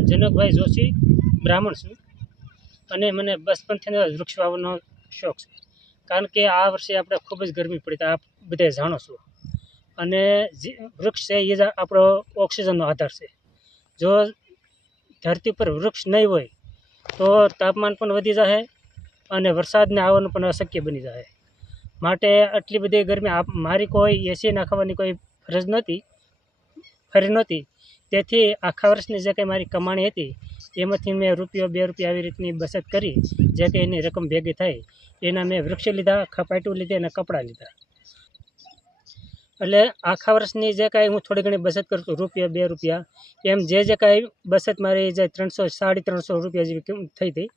જનકભાઈ જોશી, બ્રાહ્મણ છું. અને મને બચપનથી વૃક્ષ વાવવાનો શોખ છે. કારણ કે આ વર્ષે આપણે ખૂબ જ ગરમી પડી આપ બધા જાણો છો. અને જે વૃક્ષ છે, એ જ આપણો ઓક્સિજનનો આધાર છે. જો ધરતી પર વૃક્ષ નહીં હોય, તો તાપમાન પણ વધી જશે અને વરસાદને આવવાનું પણ અશક્ય બની જશે માટે આટલી બધી ગરમી મારી કોઈ એસી નાખવાની કોઈ ફરજ નહોતી. ફરી નહોતી. તેથી આખા વર્ષની જે કંઈ મારી કમાણી હતી, એમાંથી મેં રૂપિયો બે રૂપિયા આવી રીતની બચત કરી જે કંઈ એની રકમ ભેગી થઈ. એના મેં વૃક્ષ લીધા, ખપાટું લીધી અને કપડાં લીધા. એટલે આખા વર્ષની જે કાંઈ હું થોડી ઘણી બચત કરતો રૂપિયા બે રૂપિયા, એમ જે જે કાંઈ બચત મારી જે ત્રણસો, સાડી ત્રણસો રૂપિયા જેવી થઈ હતી.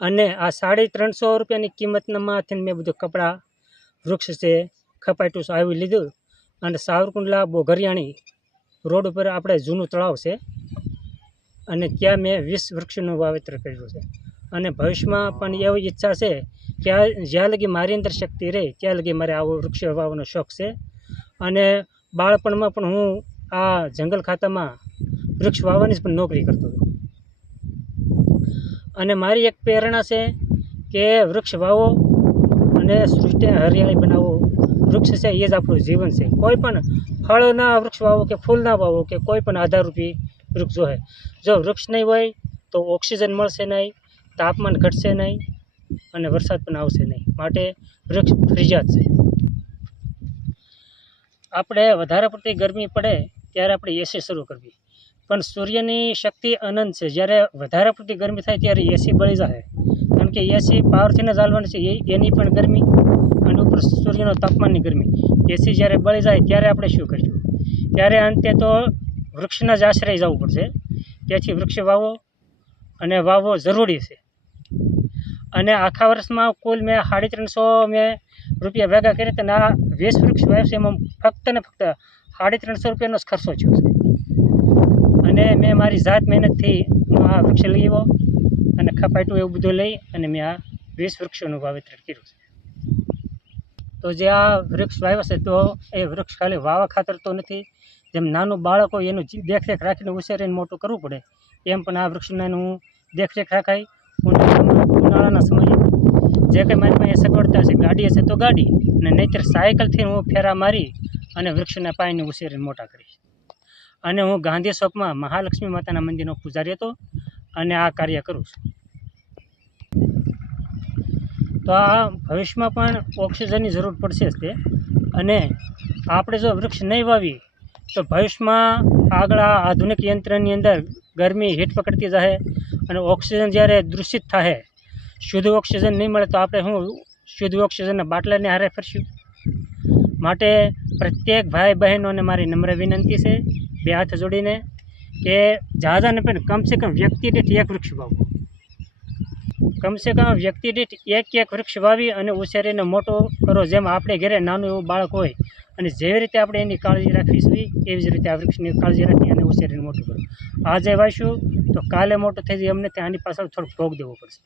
અને આ સાડી ત્રણસો રૂપિયાની કિંમતનામાંથી મેં બધું કપડાં, વૃક્ષ છે, ખપાટું આવી લીધું. અને સાવરકુંડલા, બોઘરિયાણી રોડ ઉપર આપણે જૂનું તળાવ છે અને ત્યાં મેં વીસ વૃક્ષનું વાવેતર કર્યું છે. અને ભવિષ્યમાં પણ એવી ઈચ્છા છે કે જ્યાં લગી મારી અંદર શક્તિ રહે, ત્યાં લગી મારે આવો વૃક્ષ વાવવાનો શોખ છે. અને બાળપણમાં પણ હું આ જંગલ ખાતામાં વૃક્ષ વાવવાની પણ નોકરી કરતો હતો. અને મારી એક પ્રેરણા છે કે વૃક્ષ વાવો અને સૃષ્ટિ હરિયાળી બનાવો. વૃક્ષ છે, એ જ આપણું જીવન છે. કોઈ પણ ફળના વૃક્ષ વાવો કે ફૂલના વાવો કે કોઈ પણ આધારરૂપી વૃક્ષ હોય. જો વૃક્ષ નહીં હોય, તો ઓક્સિજન મળશે નહીં, તાપમાન ઘટશે નહીં અને વરસાદ પણ આવશે નહીં. માટે વૃક્ષ ફરજિયાત છે. આપણે વધારે પડતી ગરમી પડે ત્યારે આપણે એસી શરૂ કરવી. પણ સૂર્યની શક્તિ અનંત છે. જ્યારે વધારે પડતી ગરમી થાય ત્યારે એસી બળી જાય. કારણ કે એસી પાવરથી જ ચાલવાની છે. એની પણ ગરમી અને ઉપર સૂર્યનો તાપમાનની ગરમી. એસી જ્યારે બળી જાય ત્યારે આપણે શું કરીશું? ત્યારે અંતે તો વૃક્ષના જ આશ્રય જવું પડશે. તેથી વૃક્ષ વાવો અને વાવવો જરૂરી છે. અને આખા વર્ષમાં કુલ મેં સાડી ત્રણસો મેં રૂપિયા ભેગા કરી અને આ વેસ વૃક્ષ વાવ્યું છે એમાં ફક્ત ને ફક્ત સાડી ત્રણસો રૂપિયાનો જ ખર્ચો થયો છે. અને મેં મારી જાત મહેનતથી હું આ વૃક્ષ લઈ આવ્યો અને ખપાટું એવું બધું લઈ અને મેં આ વીસ વૃક્ષોનું વાવેતર કર્યું છે. તો જે આ વૃક્ષ વાવ્યા છે, તો એ વૃક્ષ ખાલી વાવા ખાતર તો નથી. જેમ નાનું બાળક હોય એનું દેખરેખ રાખીને ઉછેરીને મોટું કરવું પડે, એમ પણ આ વૃક્ષને હું દેખરેખ રાખાય. ઉનાળાના સમયે જે કંઈ મારી પાસે સગવડતા છે ગાડી હશે તો ગાડી. અને નહીંતર સાયકલથી હું ફેરા મારી અને વૃક્ષના પાયને ઉછેરીને મોટા કરીશ. અને હું ગાંધી શોપમાં મહાલક્ષ્મી માતાના મંદિરનો પૂજારી હતો અને આ કાર્ય કરું છું. તો આ ભવિષ્યમાં પણ ઓક્સિજનની જરૂર પડશે જ તે. અને આપણે જો વૃક્ષ નહીં વાવીએ, તો ભવિષ્યમાં આગળ આ આધુનિક યંત્રની અંદર ગરમી હીટ પકડતી જશે અને ઓક્સિજન જ્યારે દૂષિત થાય, શુદ્ધ ઓક્સિજન નહીં મળે, તો આપણે શું શુદ્ધ ઓક્સિજનના બાટલાને હારે ફરશું? માટે પ્રત્યેક ભાઈ બહેનોને મારી નમ્ર વિનંતી છે, બે હાથ જોડીને, કે જાજાને પણ કમસે કમ વ્યક્તિ દીઠ એક વૃક્ષ વાવો. કમસે કમ વ્યક્તિ દીઠ એક એક વૃક્ષ વાવી અને ઉછેરીને મોટો કરો, જેમ આપણે ઘરે નાનું એવું બાળક હોય. અને જેવી રીતે આપણે એની કાળજી રાખવી જોઈએ, એવી જ રીતે આ વૃક્ષની કાળજી રાખી અને ઉછેરીને મોટું કરો. આજે વાવીશું, તો કાલે મોટું થઈ જાય, અમને ત્યાં આની પાછળ થોડો ભોગ દેવો પડશે.